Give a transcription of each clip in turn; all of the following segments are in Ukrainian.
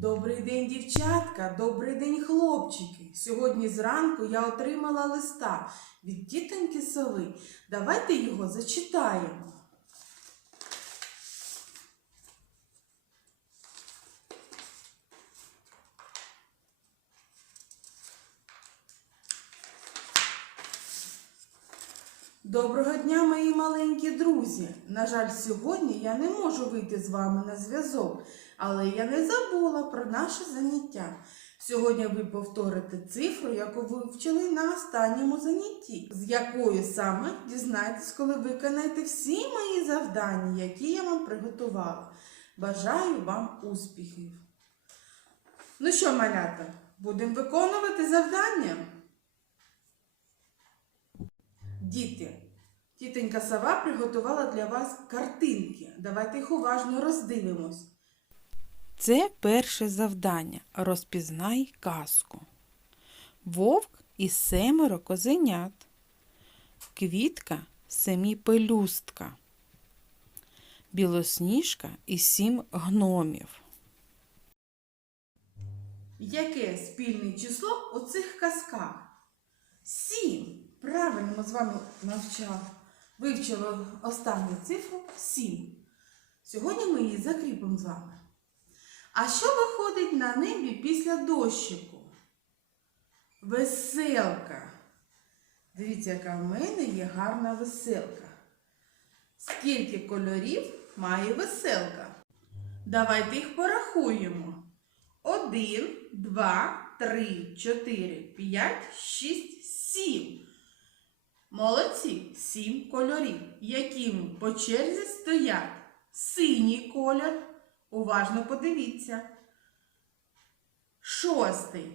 Добрий день, дівчатка, добрий день, хлопчики. Сьогодні зранку я отримала листа від тітоньки сови. Давайте його зачитаємо. Доброго дня, мої маленькі друзі! На жаль, сьогодні я не можу вийти з вами на зв'язок, але я не забула про наше заняття. Сьогодні ви повторите цифру, яку ви вчили на останньому занятті, з якою саме дізнаєтесь, коли виконаєте всі мої завдання, які я вам приготувала. Бажаю вам успіхів! Ну що, малята, будемо виконувати завдання? Діти, тітонька сова приготувала для вас картинки. Давайте їх уважно роздивимось. Це перше завдання. Розпізнай казку. Вовк і семеро козенят. Квітка семіпелюстка. Білосніжка і сім гномів. Яке спільне число у цих казках? Сім. Правильно ми з вами навчали. Вивчили останню цифру сім. Сьогодні ми її закріпимо з вами. А що виходить на небі після дощику? Веселка. Дивіться, яка в мене є гарна веселка. Скільки кольорів має веселка? Давайте їх порахуємо. Один, два, три, чотири, п'ять, шість, сім. Молодці, сім кольорів, які по черзі стоять. Синій колір. Уважно подивіться. Шостий.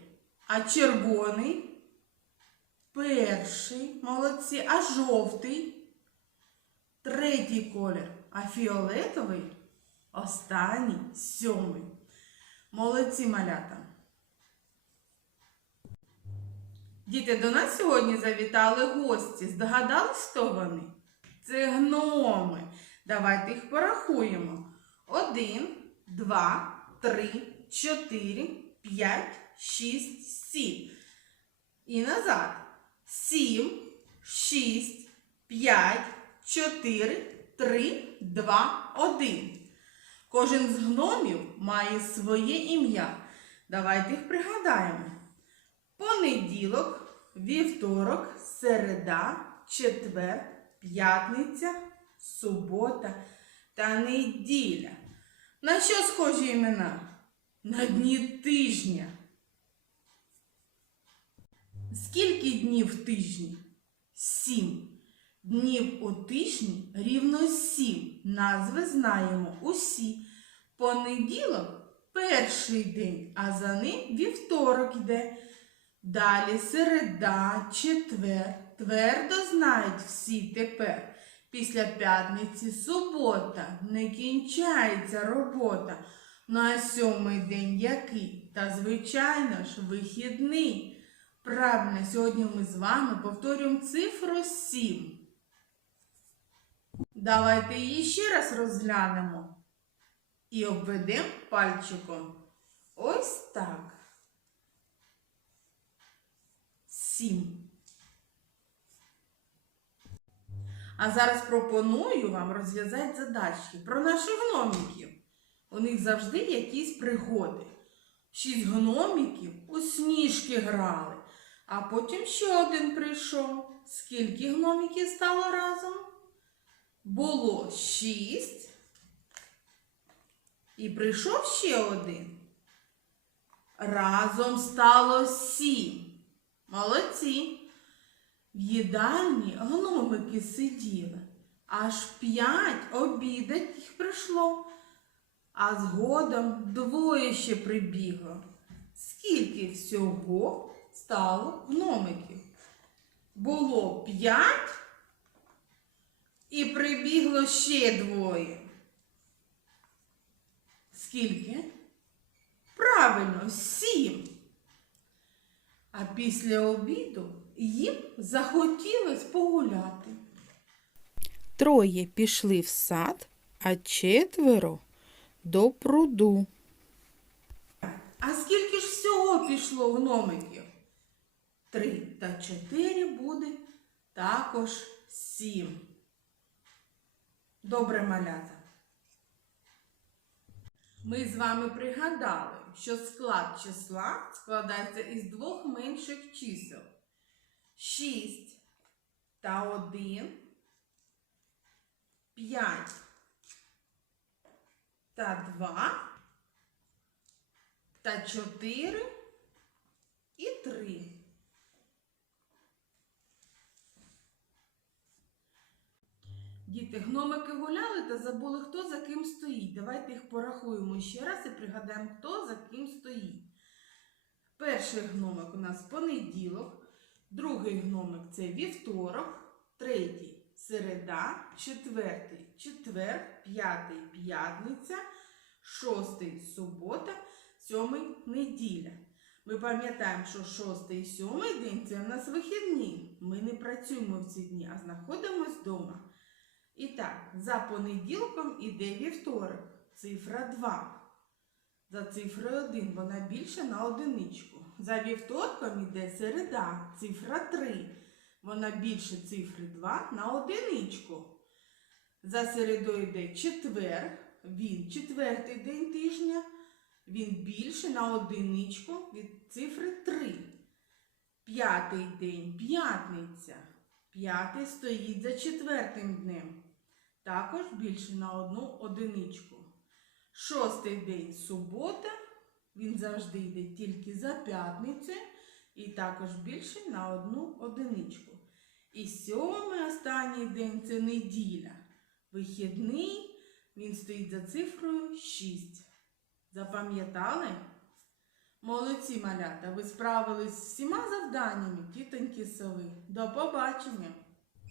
А червоний. Перший. Молодці. А жовтий. Третій колір. А фіолетовий. Останній. Сьомий. Молодці малята. Діти, до нас сьогодні завітали гості. Здогадались, хто вони? Це гноми. Давайте їх порахуємо. Один, два, три, чотири, п'ять, шість, сім. І назад. Сім, шість, п'ять, чотири, три, два, один. Кожен з гномів має своє ім'я. Давайте їх пригадаємо. Понеділок, вівторок, середа, четвер, п'ятниця, субота та неділя. На що схожі імена? На дні тижня. Скільки днів в тижні? Сім. Днів у тижні рівно сім. Назви знаємо усі. Понеділок перший день, а за ним вівторок йде. Далі середа, четвер. Твердо знають всі тепер. Після п'ятниці субота, не кінчається робота. На сьомий день який? Та, звичайно ж, вихідний. Правильно, сьогодні ми з вами повторюємо цифру 7. Давайте її ще раз розглянемо і обведемо пальчиком. Ось так. Сім. А зараз пропоную вам розв'язати задачки про наших гномиків. У них завжди якісь пригоди. Шість гномиків у сніжки грали, а потім ще один прийшов. Скільки гномиків стало разом? Було шість. І прийшов ще один. Разом стало сім. Молодці. В їдальні гномики сиділи. Аж п'ять обідать їх прийшло. А згодом двоє ще прибігло. Скільки всього стало гномиків? Було п'ять і прибігло ще двоє. Скільки? Правильно, сім. А після обіду їм захотілось погуляти. Троє пішли в сад, а четверо до пруду. А скільки ж всього пішло гномиків? Три та чотири буде також сім. Добре малята. Ми з вами пригадали, що склад числа складається із двох менших чисел. 6 та 1, 5 та 2 та 4 і 3. Діти, гномики гуляли та забули, хто за ким стоїть. Давайте їх порахуємо ще раз і пригадаємо, хто за ким стоїть. Перший гномик у нас понеділок, другий гномик це вівторок, третій середа, четвертий четвер, п'ятий п'ятниця, шостий субота, сьомий неділя. Ми пам'ятаємо, що шостий і сьомий день це у нас вихідні. Ми не працюємо в ці дні, а знаходимось вдома. І так, за понеділком іде вівторок, цифра 2. За цифрою 1 вона більше на одиничку. За вівторком іде середа, цифра 3. Вона більше цифри 2 на одиничку. За середою йде четвер, він четвертий день тижня. Він більше на одиничку від цифри 3. П'ятий день п'ятниця. П'ятий стоїть за четвертим днем. Також більше на одну одиничку. Шостий день субота. Він завжди йде тільки за п'ятницею і також більше на одну одиничку. І сьомий останній день це неділя. Вихідний він стоїть за цифрою 6. Запам'ятали? Молодці малята, ви справились з всіма завданнями, тітоньки сови. До побачення!